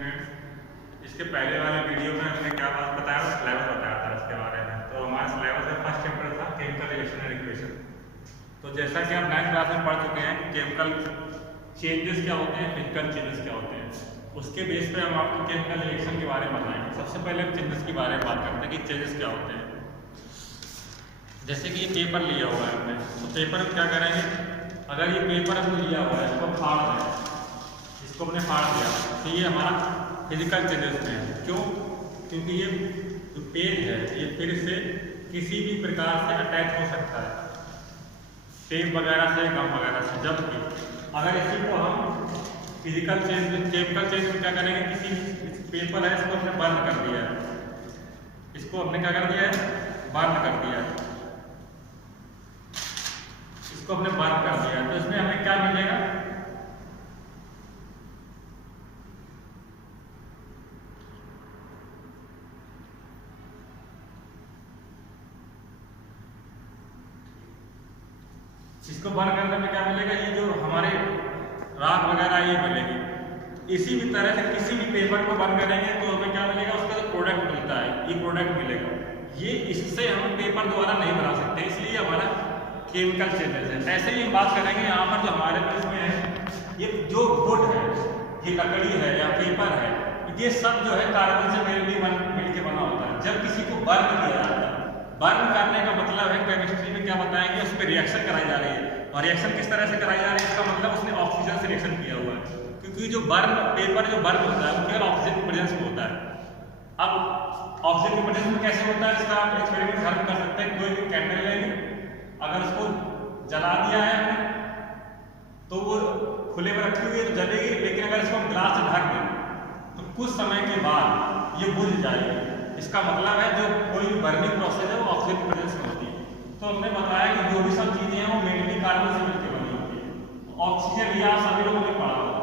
Friends, इसके पहले वाले वीडियो में हमने क्या बात बताया, सिलेबस बताया था इसके बारे में। तो हमारा सिलेबस में फर्स्ट चैप्टर था केमिकल रिएक्शन एंड इक्वेशन। तो जैसा कि हम 9th क्लास में पढ़ चुके हैं कि केमिकल चेंजेस क्या होते हैं, फिजिकल चेंजेस क्या होते हैं, उसके बेस पे हम आपको केमिकल रिएक्शन के बारे में बताएंगे। सबसे पहले हम चेंजेस के बारे में बात करते हैं कि चेंजेस क्या होते हैं। जैसे कि ये पेपर लिया हुआ है हमने, तो पेपर हम क्या करेंगे, अगर ये पेपर हमने लिया हुआ है इसको फाड़ दें, इसको हमने फाड़ दिया तो ये हमारा फिजिकल चेंजेस में है। क्यों? क्योंकि ये जो पेज है ये फिर से किसी भी प्रकार से अटैच हो सकता है, टेप वगैरह से, गम वगैरह से। जबकि अगर इसी को हम फिजिकल चेंज, केमिकल चेंज में क्या करेंगे, किसी पेपर है इसको हमने बंद कर दिया है, इसको हमने क्या कर दिया है, बंद कर दिया है, इसको हमने बंद कर दिया है। तो इसमें हमें क्या मिलेगा, इसको बंद करने में क्या मिलेगा, ये जो हमारे राख वगैरह ये मिलेगी। इसी भी तरह से किसी भी पेपर को बंद करेंगे तो हमें क्या मिलेगा, उसका जो प्रोडक्ट मिलता है ये प्रोडक्ट मिलेगा। ये इससे हम पेपर द्वारा नहीं बना सकते, इसलिए हमारा केमिकल चेंजेस है। ऐसे ही हम बात करेंगे यहाँ पर जो हमारे पास में है, ये जो वुड है, ये लकड़ी है या पेपर है, ये सब जो है कार्बन से मिल के बना होता है। जब किसी को बर्न किया जाता है, बर्न करने का मतलब है, केमिस्ट्री में क्या बताएंगे, उस पर रिएक्शन कराई जा रही है। और रिएक्शन किस तरह से कराई जा रही है, इसका मतलब उसने ऑक्सीजन से रिएक्शन किया हुआ है। क्योंकि जो बर्न पेपर जो बर्न होता है वो केवल ऑक्सीजन की प्रेजेंस में होता है। अब ऑक्सीजन की प्रेजेंस में कैसे होता है, इसका आप एक्सपेरिमेंट घर में कर सकते हैं। कोई भी कैंडल लेंगे, अगर उसको जला दिया है तो वो खुले में रखी हुई है तो जलेगी, लेकिन अगर इसको हम ग्लास से ढक दें तो कुछ समय के बाद ये बुझ जाएगी। इसका मतलब है जो कोई भी बर्निंग प्रोसेस है वो ऑक्सीजन की प्रेजेंस में होती है। तो हमने बताया कि जो भी सब चीजें हैं वो मेनली कार्बन से मिलकर बनी होती है। ऑक्सीजन, या सभी लोगों ने पढ़ा होगा,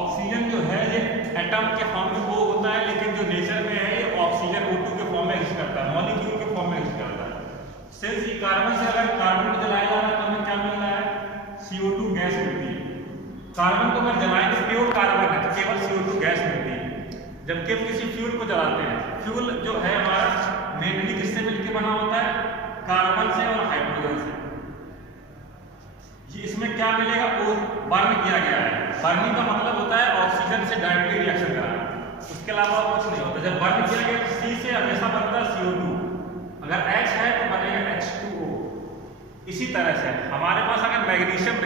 ऑक्सीजन जो है ये एटम के फॉर्म में वो होता है, लेकिन जो नेचर में है ये ऑक्सीजन O2 के फॉर्म में एग्जिस्ट करता है, मॉलिक्यूल के फॉर्म में एग्जिस्ट करता है। सिंस ये कार्बन से अगर कार्बन को जलाया जा रहा है तो हमें क्या मिल रहा है, CO2 गैस मिलती है। कार्बन को अगर जलाएंगे प्योर कार्बन है तो केवल CO2 गैस मिलती है। जबकि हम किसी फ्यूल को जलाते हैं, फ्यूल जो है हमारा मेनली किससे मिलकर बना होता है, कार्बन से और हाइड्रोजन से। ये इसमें क्या मिलेगा, वो बर्न किया गया है। बर्निंग का मतलब होता है ऑक्सीजन से डायरेक्टली रिएक्शन कराना, उसके अलावा कुछ नहीं होता। जब बर्न किया गया तो C से हमेशा बनता है CO2, अगर H है तो बनेगा H2O। इसी तरह से हमारे पास अगर मैग्नीशियम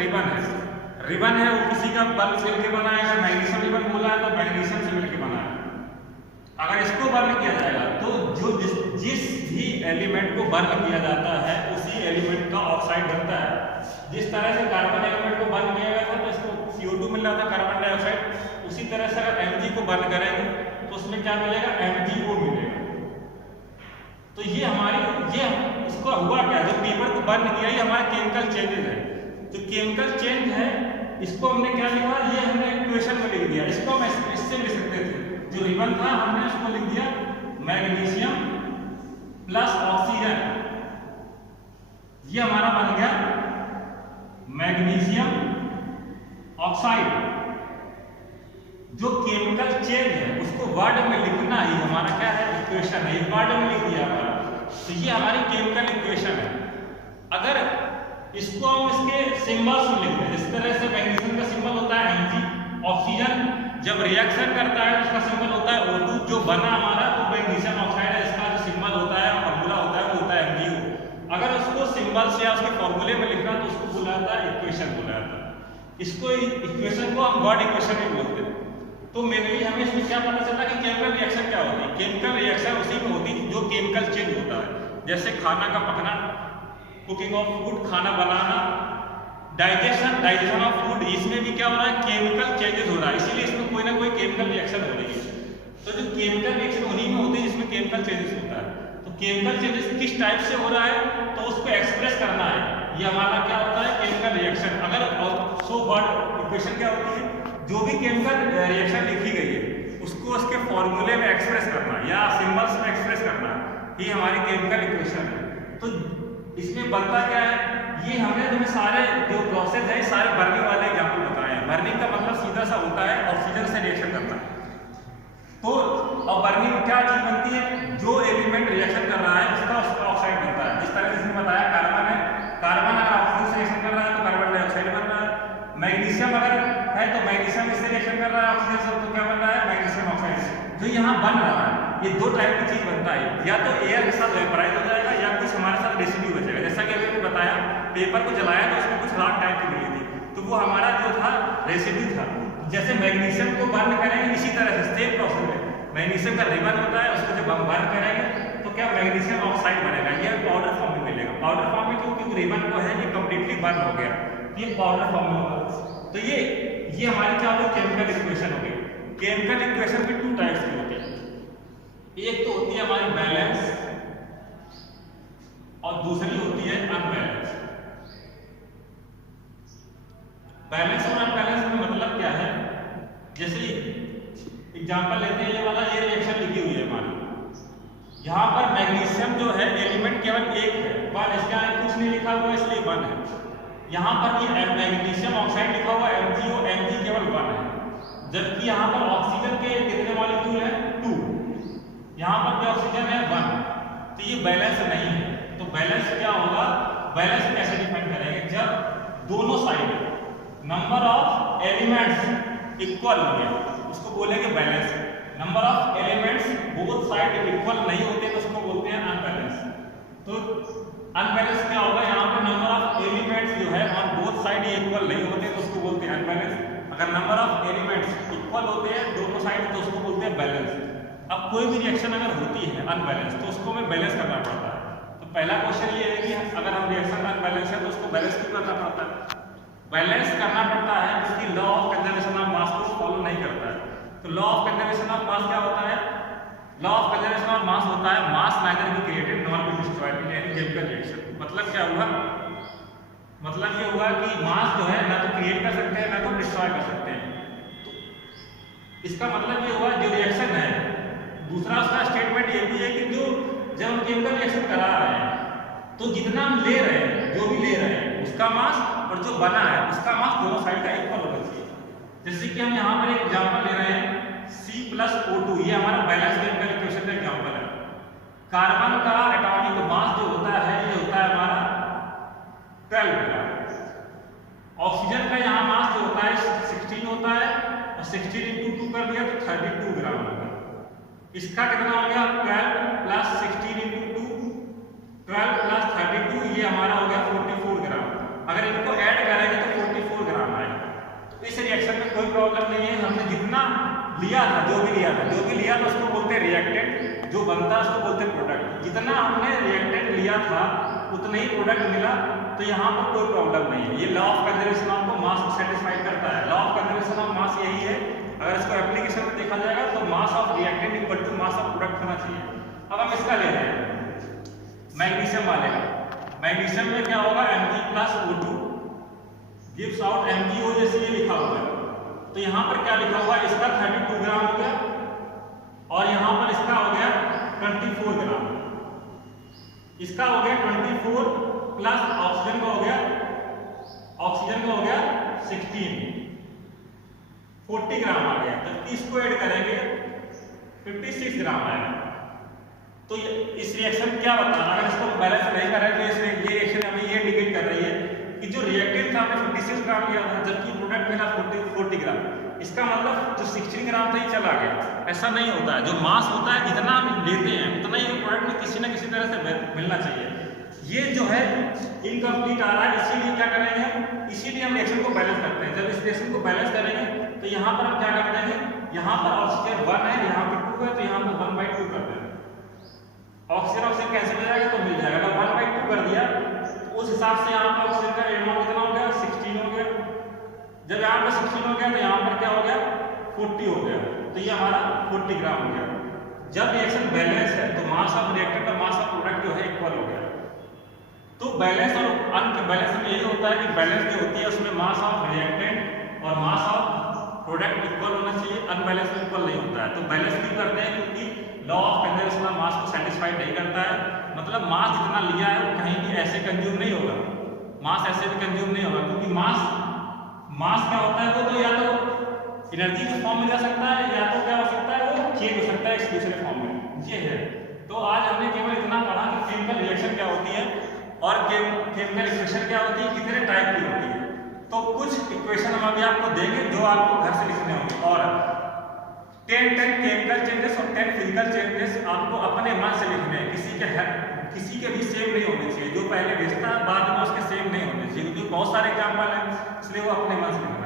रिबन है वो किसी का बल्ब से मिलकर बना है। अगर मैग्नीशियम रिबन बोला है तो मैग्नीशियम से मिलकर बना है। अगर इसको बर्न किया जाएगा तो जो जिस भी एलिमेंट को बर्न किया जाता है उसी एलिमेंट का ऑक्साइड बनता है। जिस तरह से कार्बन एलिमेंट को बर्न किया गया था तो इसको CO2 मिल रहा था, कार्बन डाइऑक्साइड। उसी तरह से अगर Mg को बर्न करेंगे तो उसमें क्या मिलेगा, MgO मिलेगा। तो ये हमारी इसको हुआ क्या, जो पेपर को बर्न किया ये हमारे केमिकल चेंजेस है। जो केमिकल चेंज है इसको हमने क्या लिखा, ये हमने इक्वेशन में लिख दिया। इसको हम इससे लिख सकते थे, जो रिबन था हमने उसको लिख दिया मैग्नीशियम प्लस ऑक्सीजन, ये हमारा बन गया मैग्नीशियम ऑक्साइड। जो केमिकल चेंज है उसको वर्ड में लिखना ही हमारा क्या है, इक्वेशन है। वर्ड में लिख दिया हमारा, तो ये हमारी केमिकल इक्वेशन है। अगर इसको हम इसके सिंबल्स में लिखते हैं, जिस तरह से मैग्नीशियम का सिंबल होता है Mg, ऑक्सीजन जब रिएक्शन करता है उसका सिंबल होता है O2, जो बना हमारा तो मैग्नीशियम ऑक्साइड है, इसका जो सिंबल होता है, फॉर्मूला होता है वो होता है MgO। अगर उसको सिंबल से या उसके फॉर्मूले में लिखना तो उसको बोला जाता है इक्वेशन बोला जाता है। इसको इक्वेशन को हम वर्ड इक्वेशन में बोलते हैं। तो मेनली हमें इसमें क्या पता चलता है कि केमिकल रिएक्शन क्या होती है। केमिकल रिएक्शन उसी में होती है जो केमिकल चेंज होता है, जैसे खाना का पकना, कुकिंग ऑफ फूड, खाना बनाना, डाइजेशन ऑफ फूड, इसमें भी क्या हो रहा है, केमिकल चेंजेस हो रहा है। इसीलिए इसमें कोई ना कोई केमिकल रिएक्शन हो रही है। तो जो केमिकल रिएक्शन उन्हीं में होती है जिसमें केमिकल चेंजेस होता है। तो केमिकल चेंजेस किस टाइप से हो रहा है तो उसको एक्सप्रेस करना है, ये हमारा क्या होता है, केमिकल रिएक्शन। अगर सो वर्ड इक्वेशन क्या होती है, जो भी केमिकल रिएक्शन लिखी गई है उसको उसके फॉर्मूले में एक्सप्रेस करना या सिंबल्स में एक्सप्रेस करना, ये हमारी केमिकल इक्वेशन है। तो इसमें बनता क्या है, ये हमें सारे जो प्रोसेस है सारे बर्निंग वाले एग्जाम्पल बताए हैं। बर्निंग का मतलब सीधा सा होता है ऑक्सीजन से रिएक्शन करना। क्या चीज बनती है, जो एलिमेंट रिएक्शन कर रहा है उसका ऑक्साइड बनता है। जिस तरह से इसने बताया कार्बन है, कार्बन अगर ऑक्सीजन से रिएक्शन कर रहा है तो कार्बन डाइऑक्साइड बन रहा है। मैग्नीशियम अगर है तो मैग्नीशियम इससे रिएक्शन कर रहा है ऑक्सीजन से, तो क्या बन रहा है, मैग्नीशियम ऑक्साइड। जो यहाँ बन रहा है ये दो टाइप की चीज बनता है, या तो एयर के साथ वेपराइज हो जाएगा या कुछ हमारे साथ रेसिड्यू बचेगा। जैसा कि अभी मैंने बताया पेपर को जलाया तो उसमें कुछ राख टाइप की मिली थी, तो वो हमारा जो था रेसिड्यू था। जैसे मैग्नीशियम को बर्न करेंगे इसी तरह से सेम प्रोसेस है, मैग्नीशियम का रिबन होता है, उसको जब हम बर्न करेंगे तो क्या मैग्नीशियम ऑक्साइड बनेगा, ये पाउडर फॉर्म में मिलेगा। पाउडर फॉर्म में क्योंकि रिबन को है ये कंप्लीटली बर्न हो गया, ये पाउडर फॉर्म में होगा। तो ये हमारी क्या होगी, केमिकल इक्वेशन होगी। केमिकल इक्वेशन भी टू टाइप्स की होती है, एक तो होती है हमारी बैलेंस और दूसरी होती है अनबैलेंस। बैलेंस और अनबैलेंस में मतलब क्या है, जैसे एग्जांपल लेते हैं, ये वाला ये रिएक्शन लिखी हुई है हमारी, यहाँ पर मैग्नीशियम जो है एलिमेंट केवल एक है, वन, इसके आगे कुछ नहीं लिखा हुआ इसलिए वन है। यहाँ पर ये मैग्नीशियम ऑक्साइड लिखा हुआ MgO, Mg केवल वन है, जबकि यहाँ पर ऑक्सीजन के कितने मॉलिक्यूल हैं, 2, यहाँ पर भी ऑक्सीजन है 1, तो ये बैलेंस नहीं है। तो बैलेंस क्या होगा, बैलेंस कैसे डिफाइन करेंगे, जब दोनों side number of elements equal होंगे उसको बोलेंगे balance. Number of elements both side equal नहीं होते तो उसको बोलते हैं अनबैलेंस। तो अनबैलेंस क्या होगा, यहाँ पे नंबर ऑफ एलिमेंट्स जो है ऑन बोथ साइड इक्वल नहीं होते तो उसको बोलते हैं अनबैलेंस। अगर नंबर ऑफ एलिमेंट्स इक्वल होते हैं दोनों साइड तो उसको बोलते हैं बैलेंस। अब कोई भी रिएक्शन अगर होती है अनबैलेंस तो उसको हमें बैलेंस करना पड़ता है। तो पहला क्वेश्चन ये है कि अगर हम रिएक्शन अनबैलेंस है तो उसको बैलेंस क्यों करना पड़ता है, बैलेंस करना पड़ता है क्योंकि law of conservation of mass को फॉलो नहीं करता है। तो लॉ ऑफ कंजर्वेशन ऑफ मास क्या होता है, लॉ ऑफ कंजर्वेशन ऑफ मास होता है mass neither be created nor be destroyed in any chemical reaction. मतलब क्या हुआ, मतलब ये हुआ कि मास जो है ना तो क्रिएट कर सकते हैं ना तो डिस्ट्रॉय कर सकते हैं। तो इसका मतलब ये हुआ जो रिएक्शन है, दूसरा उसका स्टेटमेंट ये भी है कि जो जब हम केमिकल रिएक्शन करा रहे हैं तो जितना हम ले रहे हैं, जो भी ले रहे हैं उसका मास और जो बना है उसका मास दोनों साइड का इक्वल होना चाहिए। जैसे कि हम यहाँ पर एक एग्जांपल ले रहे हैं C+O2, ये हमारा बैलेंस केमिकल इक्वेशन का एग्जांपल है। कार्बन का एटॉमिक मास जो होता है ये होता है हमारा 12 ग्राम। ऑक्सीजन का यहाँ मास जो होता है 16 होता है और 16 × 2 कर दिया तो 32 ग्राम होगा। इसका कितना हो गया 12 + 16 × 2, 12 + 32, ये हमारा हो गया 44 ग्राम। अगर इनको ऐड करेंगे तो 44 ग्राम आएगा। तो इस रिएक्शन में कोई प्रॉब्लम नहीं है, हमने जितना लिया था जो भी लिया था उसको बोलते हैं रिएक्टेंट, जो बनता है उसको बोलते हैं प्रोडक्ट। जितना हमने रिएक्टेंट लिया था उतना ही प्रोडक्ट मिला, तो यहाँ पर कोई प्रॉब्लम नहीं है। ये law of conservation of mass को सेटिस्फाई करता है। Law of conservation of mass यही है, अगर इसको एप्लीकेशन में देखा जाएगा तो mass of reactant equal to mass of product होना चाहिए। अब हम इसका ले रहे हैं मैग्नीशियम वाले का, मैग्नीशियम में क्या होगा Mg+O2 गिव्स आउट MgO, जैसे ये लिखा हुआ है। तो यहाँ पर क्या लिखा हुआ है, इसका 32 ग्राम हो गया और यहाँ पर इसका हो गया 24 ग्राम, इसका हो गया 24 प्लस ऑक्सीजन का हो गया 16, 40 ग्राम आ गया। जबकि इसको ऐड करेंगे 56 ग्राम आएगा। तो इस रिएक्शन क्या बता रहा है, अगर इसको बैलेंस नहीं कर रहे तो ये रिएक्शन हमें ये इंडिकेट कर रही है कि जो रिएक्टेंट था हमने 56 ग्राम लिया था जबकि प्रोडक्ट मिला 40 ग्राम। इसका मतलब जो 16 ग्राम था ये चला गया। ऐसा नहीं होता है, जो मास होता है जितना हम लेते हैं उतना ही प्रोडक्ट में किसी न किसी तरह से मिलना चाहिए। ये जो है इनकम्प्लीट आ रहा है, इसीलिए क्या करेंगे, इसीलिए हम रिएक्शन को बैलेंस करते हैं। जब इस रिएक्शन को बैलेंस करेंगे तो यहाँ पर हम क्या कर देंगे, यहाँ पर ऑक्सीजन 1 है, यहाँ पर 2 है, तो यहाँ पर 1/2 कर देंगे। ऑक्सीजन कैंसिल हो जाएगा तो मिल जाएगा। अगर 1/2 कर दिया तो उस हिसाब से यहाँ पर ऑक्सीजन का एटॉम कितना हो गया 16 हो गया। जब यहाँ पर 16 हो गया तो यहाँ पर क्या हो गया 40 हो गया, तो ये हमारा 40 ग्राम हो गया। जब रिएक्शन बैलेंस है तो मास ऑफ रिएक्टेंट और मास ऑफ प्रोडक्ट जो है इक्वल हो गया। तो बैलेंस और अनबैलेंस में यही होता है कि बैलेंस जो होती है उसमें मास ऑफ रिएक्टेंट और मास ऑफ प्रोडक्ट इक्वल होना चाहिए, अनबैलेंस में इक्वल नहीं होता है। तो बैलेंस क्यों करते हैं, क्योंकि law of conservation of mass को सेटिस्फाइड नहीं करता है। मतलब मास जितना लिया है वो कहीं भी ऐसे कंज्यूम नहीं होगा, मास ऐसे भी कंज्यूम नहीं होगा, क्योंकि मास क्या होता है, वो तो या तो एनर्जी के फॉर्म में जा सकता है या तो क्या हो सकता है वो चेंज हो सकता है एक दूसरे फॉर्म में। आज हमने केवल इतना पढ़ा कि केमिकल रिएक्शन क्या होती है और केमिकल इक्वेशन क्या होती है, कितने टाइप की होती है। तो कुछ इक्वेशन हम अभी आपको देंगे जो आपको घर से लिखने होंगे, और 10 केमिकल चेंजेस और 10 फिजिकल चेंजेस आपको अपने मन से लिखने हैं, किसी के भी सेम नहीं होने चाहिए। जो पहले भेजता बाद में उसके सेम नहीं होने चाहिए, क्योंकि बहुत सारे एग्जाम्पल हैं, इसलिए वो अपने मन से लिखना है।